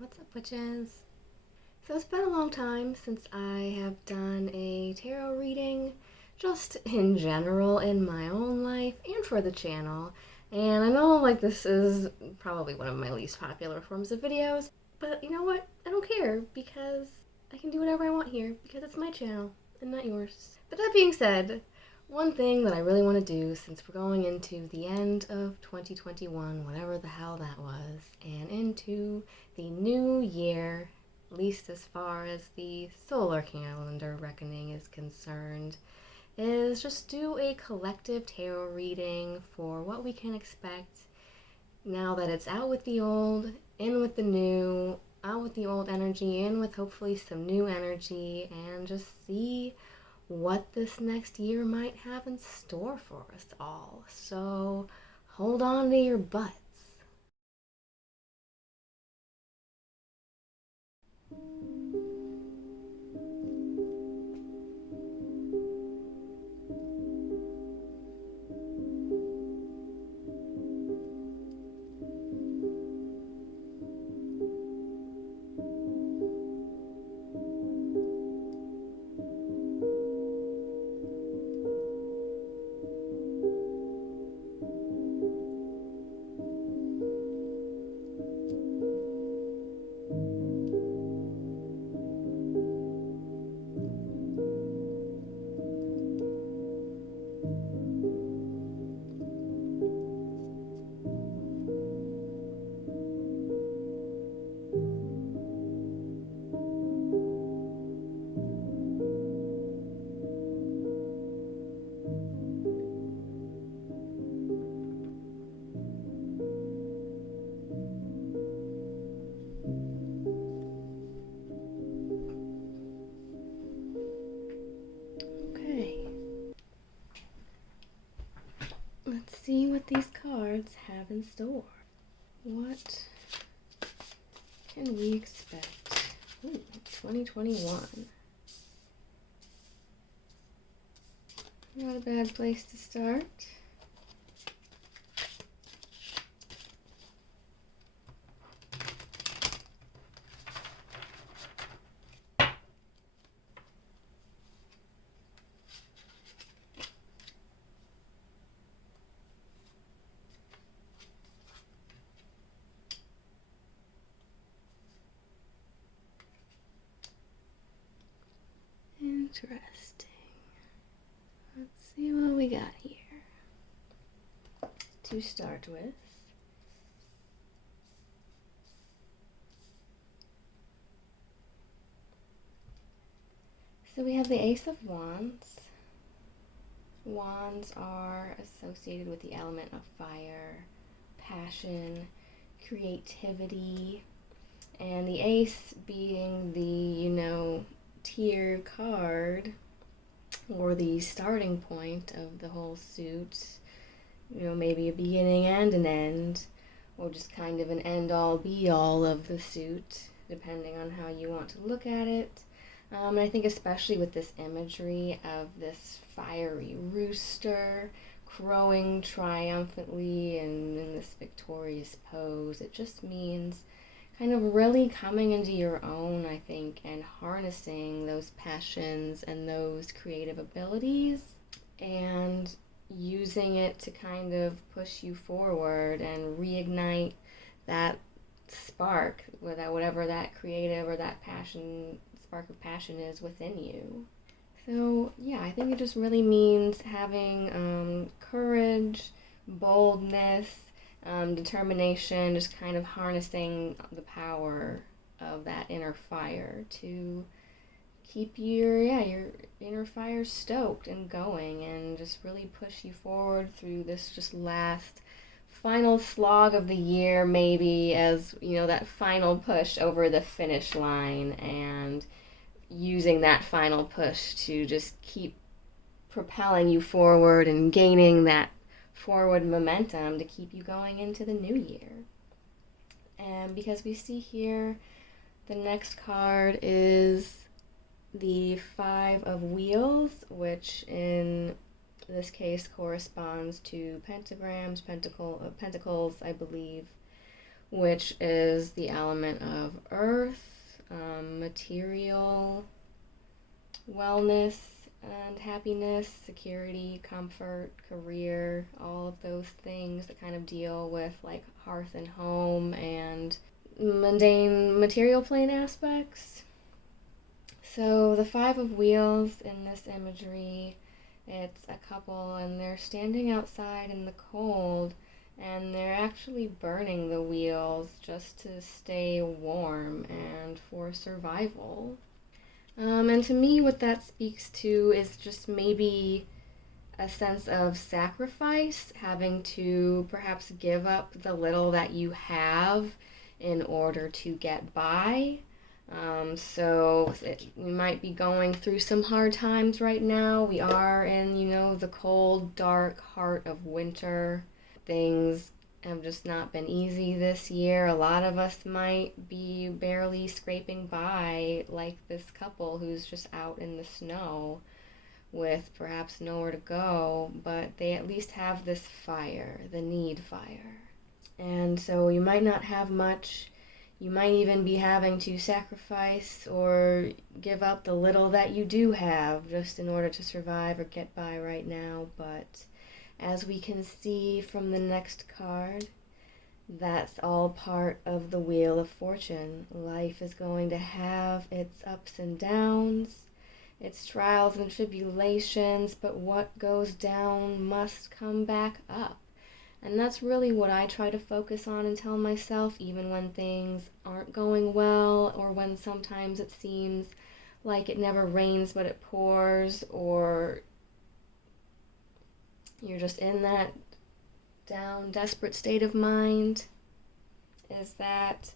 What's up, witches? So it's been a long time since I have done a tarot reading, just in general in my own life and for the channel. And I know this is probably one of my least popular forms of videos, but you know what? I don't care because I can do whatever I want here because it's my channel and not yours. But that being said, one thing that I really want to do since we're going into the end of 2021, whatever the hell that was, and into the new year, at least as far as the solar calendar reckoning is concerned, is just do a collective tarot reading for what we can expect now that it's out with the old, in with the new, out with the old energy, in with hopefully some new energy, and just see what this next year might have in store for us all. So hold on to your butts. Okay. Let's see what these cards have in store. What can we expect? 2021. Not a bad place to start. Interesting. Let's see what we got here. To start with, so we have the Ace of Wands. Wands are associated with the element of fire, passion, creativity, and the ace being the, tier card or the starting point of the whole suit. Maybe a beginning and an end, or just kind of an end-all be-all of the suit, depending on how you want to look at it. And I think especially with this imagery of this fiery rooster crowing triumphantly and in this victorious pose, it just means kind of really coming into your own, I think, and harnessing those passions and those creative abilities and using it to kind of push you forward and reignite that spark, whatever that creative or that passion, spark of passion is within you. So yeah, I think it just really means having courage, boldness, determination, just kind of harnessing the power of that inner fire to keep your inner fire stoked and going, and just really push you forward through this just last final slog of the year, maybe, as that final push over the finish line, and using that final push to just keep propelling you forward and gaining that forward momentum to keep you going into the new year. And because we see here, the next card is the Five of Wheels, which in this case corresponds to pentagrams, pentacles, I believe, which is the element of earth, material, wellness and happiness, security, comfort, career, all of those things that kind of deal with like hearth and home and mundane material plane aspects. So the Five of Wheels in this imagery, it's a couple and they're standing outside in the cold and they're actually burning the wheels just to stay warm and for survival. And to me, what that speaks to is just maybe a sense of sacrifice, having to perhaps give up the little that you have in order to get by. We might be going through some hard times right now. We are in, the cold, dark heart of winter. Things have just not been easy this year. A lot of us might be barely scraping by, like this couple who's just out in the snow with perhaps nowhere to go, but they at least have this fire, the need fire. And so you might not have much. You might even be having to sacrifice or give up the little that you do have just in order to survive or get by right now. But as we can see from the next card, that's all part of the Wheel of Fortune. Life is going to have its ups and downs, its trials and tribulations, but what goes down must come back up. And that's really what I try to focus on and tell myself, even when things aren't going well, or when sometimes it seems like it never rains but it pours, or you're just in that down, desperate state of mind, is that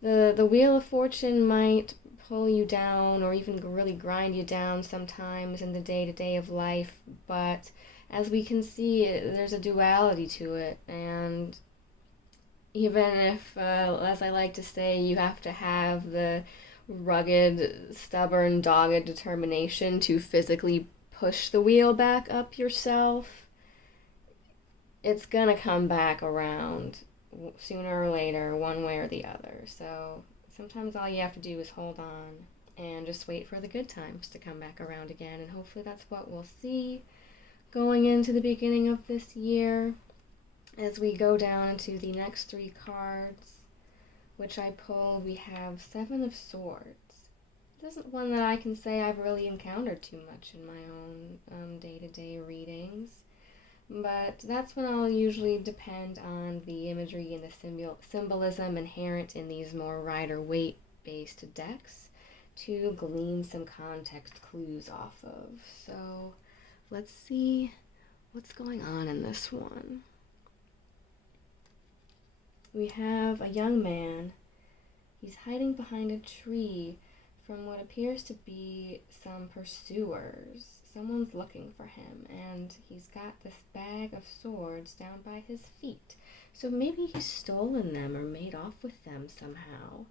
the Wheel of Fortune might pull you down or even really grind you down sometimes in the day-to-day of life, but as we can see, there's a duality to it, and even if, as I like to say, you have to have the rugged, stubborn, dogged determination to physically push the wheel back up yourself, it's gonna come back around sooner or later, one way or the other. So sometimes all you have to do is hold on and just wait for the good times to come back around again, and hopefully that's what we'll see going into the beginning of this year. As we go down into the next three cards, which I pulled, we have Seven of Swords. This isn't one that I can say I've really encountered too much in my own day-to-day readings, but that's when I'll usually depend on the imagery and the symbolism inherent in these more Rider-Waite-based decks to glean some context clues off of. So let's see what's going on in this one. We have a young man. He's hiding behind a tree from what appears to be some pursuers. Someone's looking for him, and he's got this bag of swords down by his feet. So maybe he's stolen them or made off with them somehow.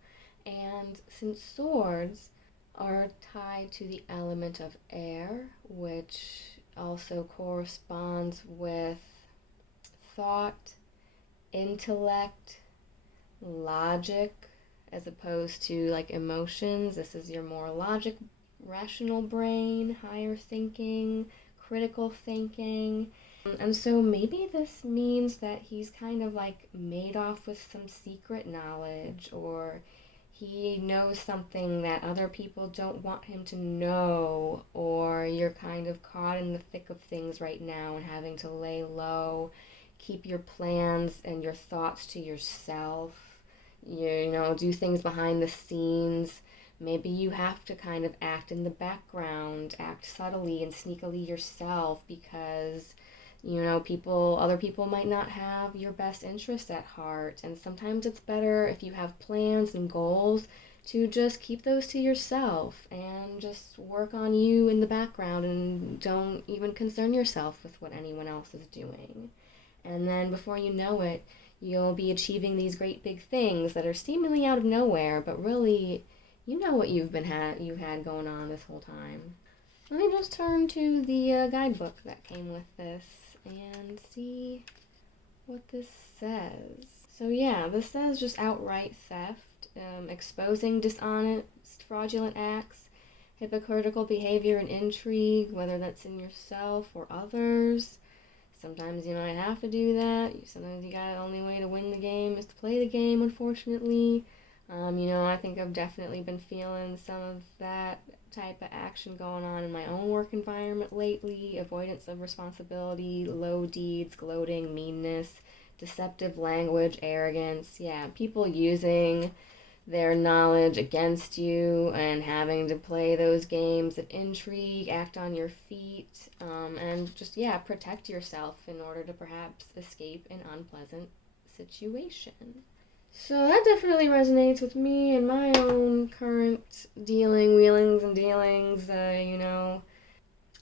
And since swords are tied to the element of air, which also corresponds with thought, intellect, logic, as opposed to like emotions. This is your more logic, rational brain, higher thinking, critical thinking. And so maybe this means that he's kind of like made off with some secret knowledge, or he knows something that other people don't want him to know, or you're kind of caught in the thick of things right now and having to lay low, keep your plans and your thoughts to yourself, do things behind the scenes. Maybe you have to kind of act in the background, act subtly and sneakily yourself because, other people might not have your best interest at heart. And sometimes it's better if you have plans and goals to just keep those to yourself and just work on you in the background and don't even concern yourself with what anyone else is doing. And then before you know it, you'll be achieving these great big things that are seemingly out of nowhere, but really, you know what you've had going on this whole time. Let me just turn to the guidebook that came with this and see what this says. So yeah, this says just outright theft, exposing dishonest, fraudulent acts, hypocritical behavior and intrigue, whether that's in yourself or others. Sometimes you might have to do that. Sometimes you got the only way to win the game is to play the game, unfortunately. I think I've definitely been feeling some of that type of action going on in my own work environment lately. Avoidance of responsibility, low deeds, gloating, meanness, deceptive language, arrogance. Yeah, people using their knowledge against you and having to play those games of intrigue, act on your feet, and just, yeah, protect yourself in order to perhaps escape an unpleasant situation. So that definitely resonates with me and my own current wheelings and dealings,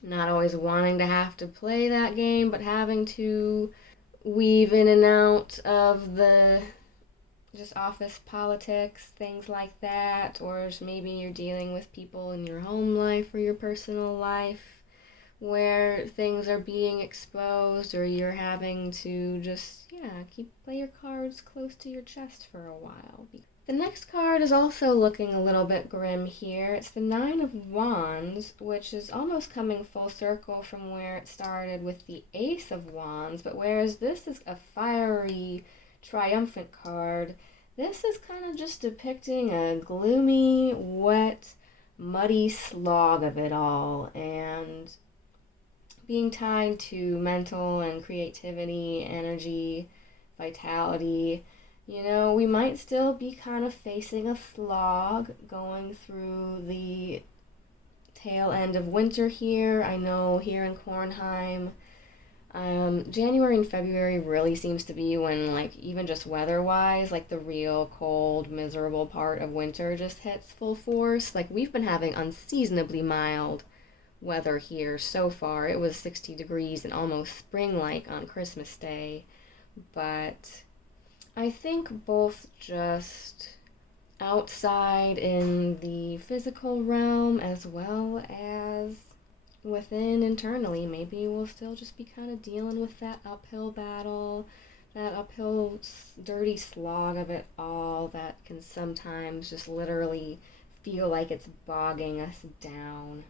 not always wanting to have to play that game, but having to weave in and out of the just office politics, things like that, or maybe you're dealing with people in your home life or your personal life where things are being exposed, or you're having to just, yeah, play your cards close to your chest for a while. The next card is also looking a little bit grim here. It's the Nine of Wands, which is almost coming full circle from where it started with the Ace of Wands, but whereas this is a fiery, triumphant card, this is kind of just depicting a gloomy, wet, muddy slog of it all, and being tied to mental and creativity, energy, vitality. We might still be kind of facing a slog going through the tail end of winter here. I know here in Kornheim, January and February really seems to be when, like, even just weather-wise, like, the real cold, miserable part of winter just hits full force. Like, we've been having unseasonably mild weather here so far. It was 60 degrees and almost spring-like on Christmas Day. But I think both just outside in the physical realm as well as within internally, maybe we'll still just be kind of dealing with that uphill battle, that uphill dirty slog of it all that can sometimes just literally feel like it's bogging us down.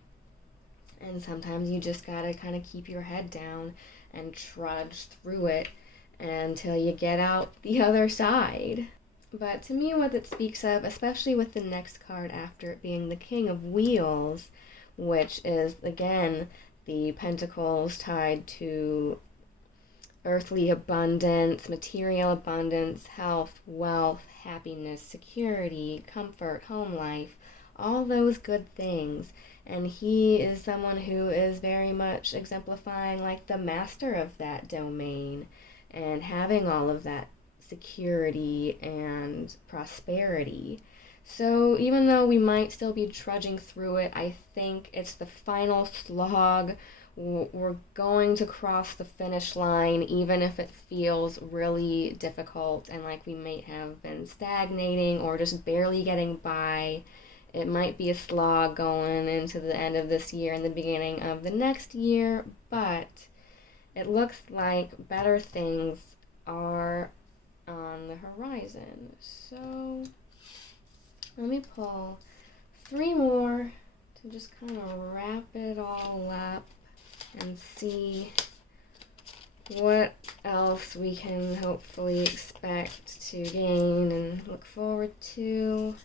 And sometimes you just gotta kind of keep your head down and trudge through it until you get out the other side. But to me, what it speaks of, especially with the next card after it being the King of Wheels, which is, again, the pentacles tied to earthly abundance, material abundance, health, wealth, happiness, security, comfort, home life, all those good things. And he is someone who is very much exemplifying, like, the master of that domain and having all of that security and prosperity. So even though we might still be trudging through it, I think it's the final slog. We're going to cross the finish line, even if it feels really difficult and like we might have been stagnating or just barely getting by. It might be a slog going into the end of this year and the beginning of the next year, but it looks like better things are on the horizon. So let me pull 3 more to just kind of wrap it all up and see what else we can hopefully expect to gain and look forward to.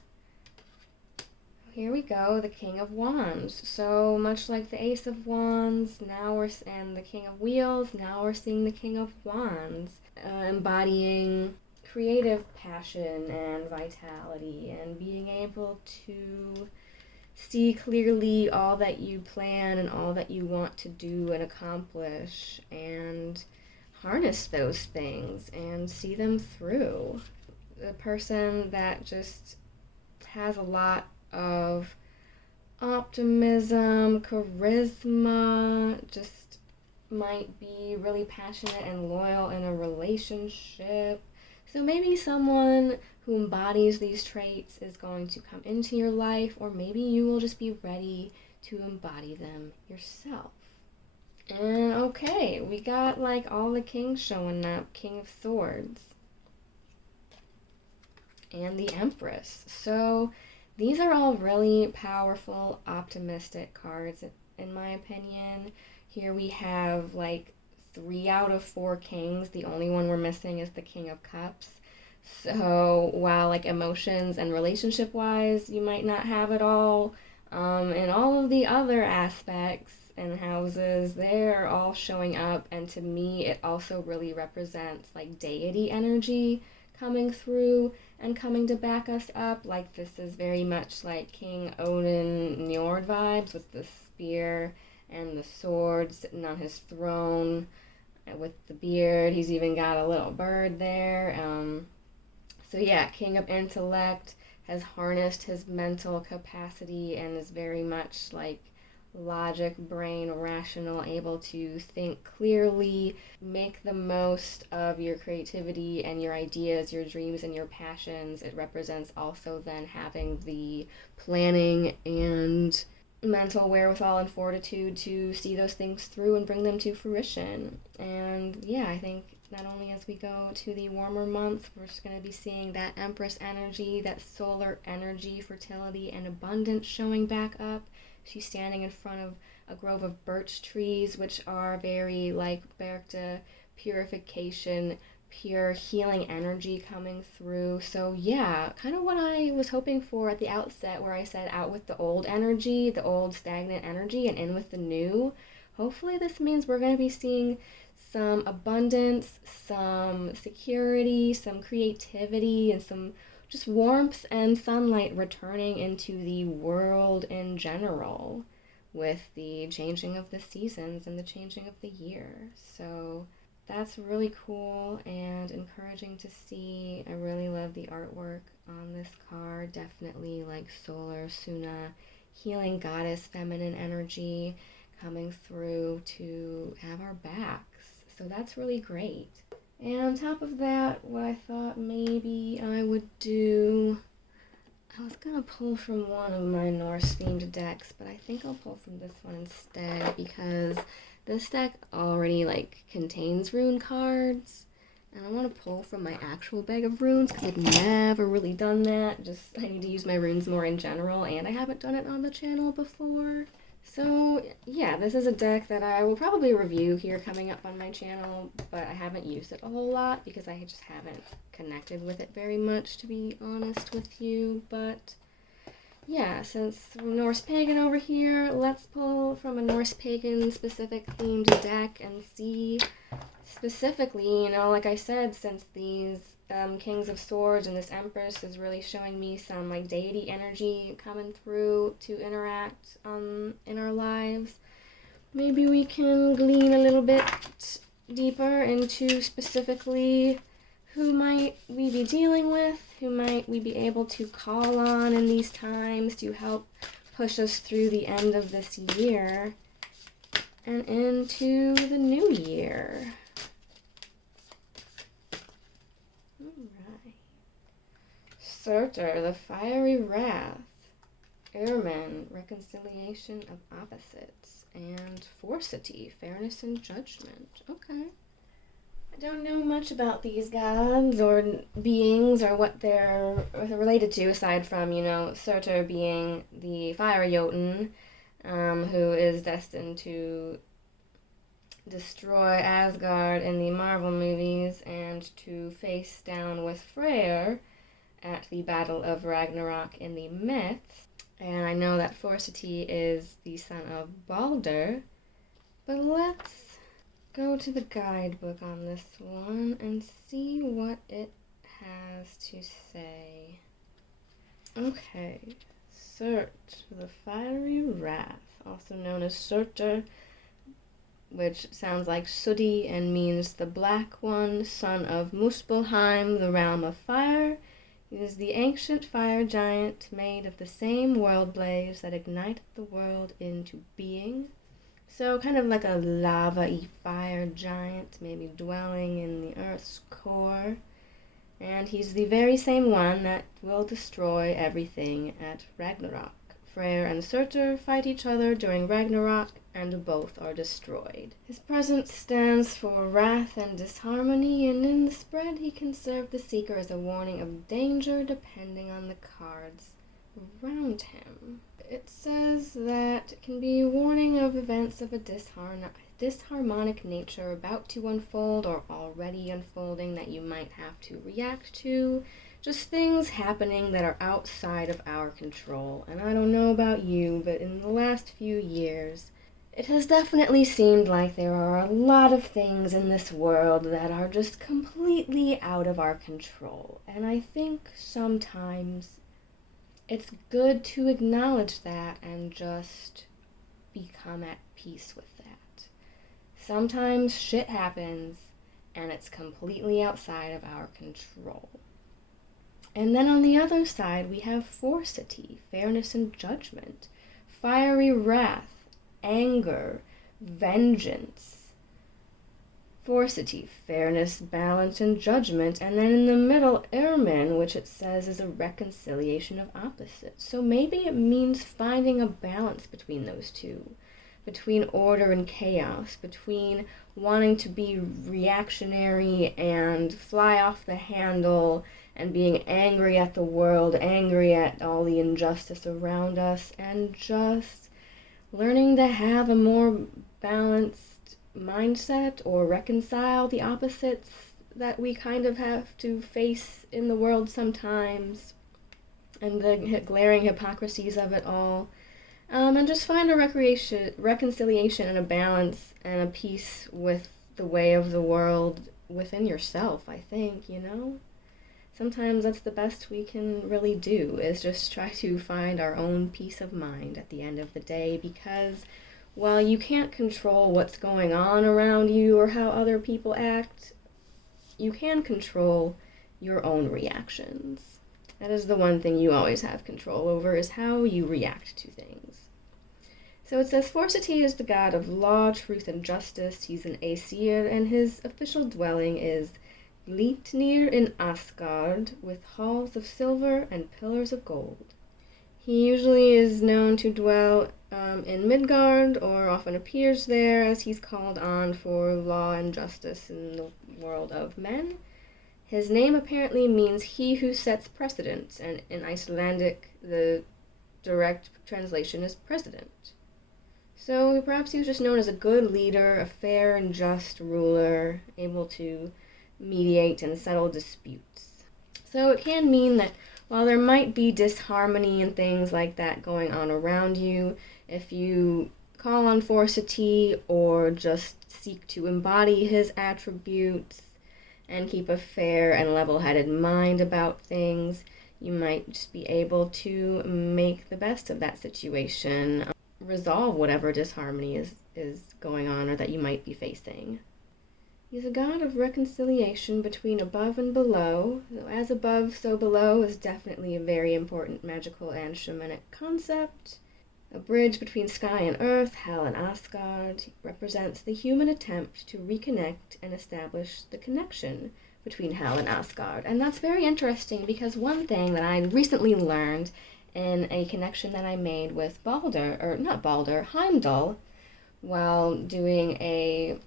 Here we go, the King of Wands. So much like the Ace of Wands, and the King of Wheels, now we're seeing the King of Wands, embodying creative passion and vitality and being able to see clearly all that you plan and all that you want to do and accomplish and harness those things and see them through. The person that just has a lot of optimism, charisma, just might be really passionate and loyal in a relationship. So maybe someone who embodies these traits is going to come into your life, or maybe you will just be ready to embody them yourself. And okay, we got like all the kings showing up. King of Swords. and the Empress. So these are all really powerful, optimistic cards, in my opinion. Here we have like 3 out of 4 kings. The only one we're missing is the King of Cups. So while like emotions and relationship wise, you might not have it all, in all of the other aspects and houses, they're all showing up. And to me, it also really represents like deity energy coming through and coming to back us up. Like this is very much like King Odin Njord vibes with the spear and the sword sitting on his throne with the beard. He's even got a little bird there. So yeah, King of Intellect has harnessed his mental capacity and is very much like logic, brain, rational, able to think clearly, make the most of your creativity and your ideas, your dreams and your passions. It represents also then having the planning and mental wherewithal and fortitude to see those things through and bring them to fruition. And yeah, I think not only as we go to the warmer months, we're just going to be seeing that Empress energy, that solar energy, fertility and abundance showing back up. She's standing in front of a grove of birch trees, which are very like Berkta, purification, pure healing energy coming through. So yeah, kind of what I was hoping for at the outset, where I said out with the old energy, the old stagnant energy, and in with the new. Hopefully this means we're going to be seeing some abundance, some security, some creativity, and some just warmth and sunlight returning into the world in general with the changing of the seasons and the changing of the year. So that's really cool and encouraging to see. I really love the artwork on this card. Definitely like solar, Suna, healing goddess, feminine energy coming through to have our backs. So that's really great. And on top of that, what I thought maybe I would do, I was going to pull from one of my Norse themed decks, but I think I'll pull from this one instead because this deck already like contains rune cards. And I want to pull from my actual bag of runes because I've never really done that. Just I need to use my runes more in general, and I haven't done it on the channel before. So yeah, this is a deck that I will probably review here coming up on my channel, but I haven't used it a whole lot because I just haven't connected with it very much, to be honest with you. But yeah, since we're Norse Pagan over here, let's pull from a Norse Pagan specific themed deck and see specifically, you know, like I said, since these Kings of Swords and this Empress is really showing me some like deity energy coming through to interact in our lives, maybe we can glean a little bit deeper into specifically who might we be dealing with, who might we be able to call on in these times to help push us through the end of this year and into the new year. Surtur, the fiery wrath. Ehrman, reconciliation of opposites. And Forsity, fairness and judgment. Okay. I don't know much about these gods or beings or what they're related to, aside from, you know, Surtur being the fire Jotun, who is destined to destroy Asgard in the Marvel movies and to face down with Freyr at the Battle of Ragnarok in the myths. And I know that Forsity is the son of Balder, but let's go to the guidebook on this one and see what it has to say. Okay, Surt, the fiery wrath, also known as Surtur, which sounds like Sudi and means the black one, son of Muspelheim, the realm of fire. He is the ancient fire giant made of the same world blaze that ignited the world into being. So kind of like a lava-y fire giant, maybe dwelling in the earth's core. And he's the very same one that will destroy everything at Ragnarok. Freyr and Surtur fight each other during Ragnarok, and both are destroyed. His presence stands for wrath and disharmony, and in the spread he can serve the seeker as a warning of danger depending on the cards around him. It says that it can be a warning of events of a disharmonic nature about to unfold or already unfolding that you might have to react to. Just things happening that are outside of our control. And I don't know about you, but in the last few years, it has definitely seemed like there are a lot of things in this world that are just completely out of our control. And I think sometimes it's good to acknowledge that and just become at peace with that. Sometimes shit happens and it's completely outside of our control. And then on the other side, we have forcity, fairness and judgment, fiery wrath, anger, vengeance. Forcity, fairness, balance, and judgment. And then in the middle, Irmin, which it says is a reconciliation of opposites. So maybe it means finding a balance between those two, between order and chaos, between wanting to be reactionary and fly off the handle and being angry at the world, angry at all the injustice around us, and just learning to have a more balanced mindset or reconcile the opposites that we kind of have to face in the world sometimes, and the glaring hypocrisies of it all. And just find a reconciliation and a balance and a peace with the way of the world within yourself, I think, you know? Sometimes that's the best we can really do, is just try to find our own peace of mind at the end of the day, because while you can't control what's going on around you or how other people act, you can control your own reactions. That is the one thing you always have control over, is how you react to things. So it says, Forcity is the god of law, truth, and justice. He's an Aesir, and his official dwelling is Glitnir in Asgard, with halls of silver and pillars of gold. He usually is known to dwell in Midgard, or often appears there as he's called on for law and justice in the world of men. His name apparently means he who sets precedents, and in Icelandic the direct translation is president. So perhaps he was just known as a good leader, a fair and just ruler, able to mediate and settle disputes. So it can mean that while there might be disharmony and things like that going on around you, if you call on Forcity or just seek to embody his attributes and keep a fair and level-headed mind about things, you might just be able to make the best of that situation, resolve whatever disharmony is going on or that you might be facing. He's a god of reconciliation between above and below. So as above, so below is definitely a very important magical and shamanic concept. A bridge between sky and earth, hell and Asgard, represents the human attempt to reconnect and establish the connection between hell and Asgard. And that's very interesting, because one thing that I recently learned in a connection that I made with Heimdall, while doing a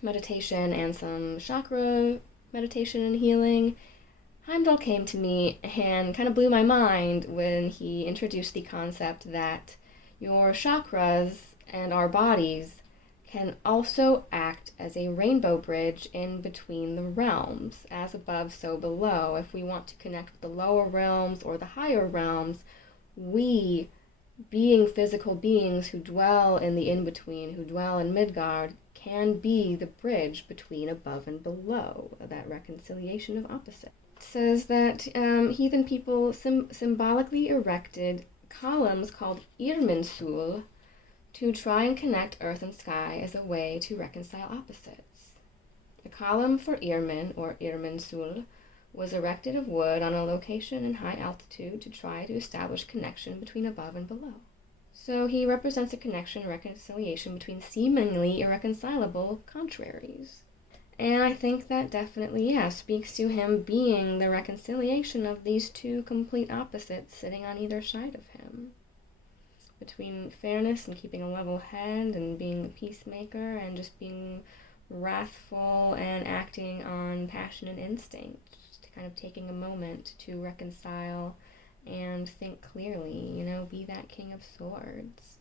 meditation and some chakra meditation and healing, Heimdall came to me and kind of blew my mind when he introduced the concept that your chakras and our bodies can also act as a rainbow bridge in between the realms, as above, so below. If we want to connect with the lower realms or the higher realms, we, being physical beings who dwell in the in-between, who dwell in Midgard, can be the bridge between above and below, that reconciliation of opposites. It says that heathen people symbolically erected columns called Irminsul to try and connect earth and sky as a way to reconcile opposites. The column for Irmin, or Irminsul, was erected of wood on a location in high altitude to try to establish connection between above and below. So he represents a connection and reconciliation between seemingly irreconcilable contraries. And I think that definitely, speaks to him being the reconciliation of these two complete opposites sitting on either side of him. between fairness and keeping a level head and being a peacemaker and just being wrathful and acting on passion and instinct. Just kind of taking a moment to reconcile and think clearly, be that King of Swords.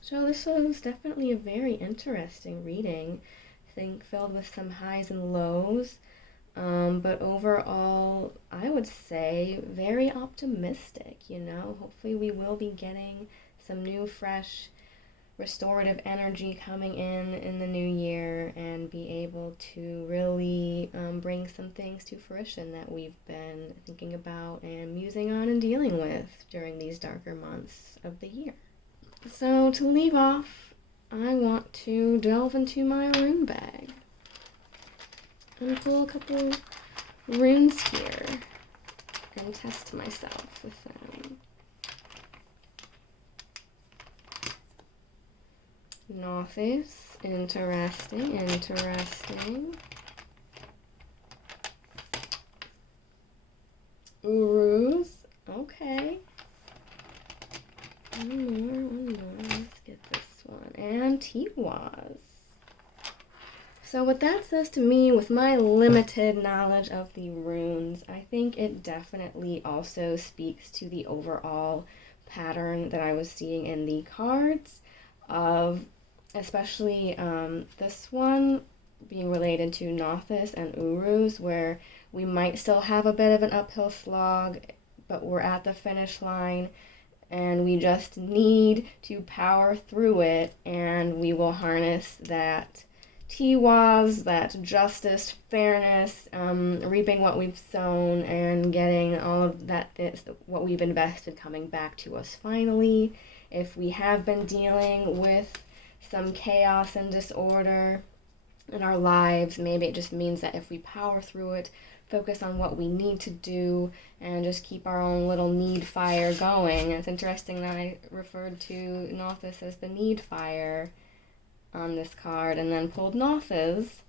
So this was definitely a very interesting reading. I think filled with some highs and lows. But overall, I would say very optimistic, Hopefully we will be getting some new, fresh, restorative energy coming in the new year and be able to really bring some things to fruition that we've been thinking about and musing on and dealing with during these darker months of the year. So to leave off, I want to delve into my rune bag and pull a couple runes here and test myself with them. Nothis, interesting. Urus, okay. One more, let's get this one. And Tiwaz. So what that says to me, with my limited knowledge of the runes, I think it definitely also speaks to the overall pattern that I was seeing in the cards of especially this one being related to Nothis and Urus, where we might still have a bit of an uphill slog, but we're at the finish line and we just need to power through it, and we will harness that Tiwaz, that justice, fairness, reaping what we've sown and getting all of that, what we've invested coming back to us finally. If we have been dealing with some chaos and disorder in our lives, maybe it just means that if we power through it, focus on what we need to do, and just keep our own little need fire going. It's interesting that I referred to Nothis as the need fire on this card, and then pulled Nothis,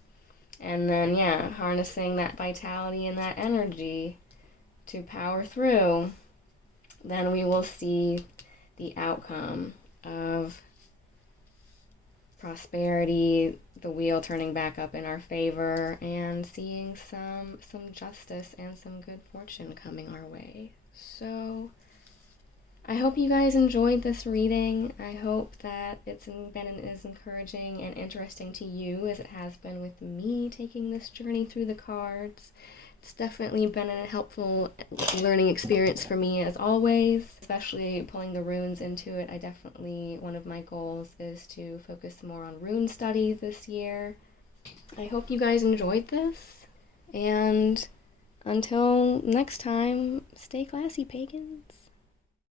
and then harnessing that vitality and that energy to power through. Then we will see the outcome of prosperity, the wheel turning back up in our favor, and seeing some justice and some good fortune coming our way. So I hope you guys enjoyed this reading. I hope that it's been as encouraging and interesting to you as it has been with me taking this journey through the cards. It's definitely been a helpful learning experience for me as always, especially pulling the runes into it. One of my goals is to focus more on rune study this year. I hope you guys enjoyed this, and until next time, stay classy, pagans.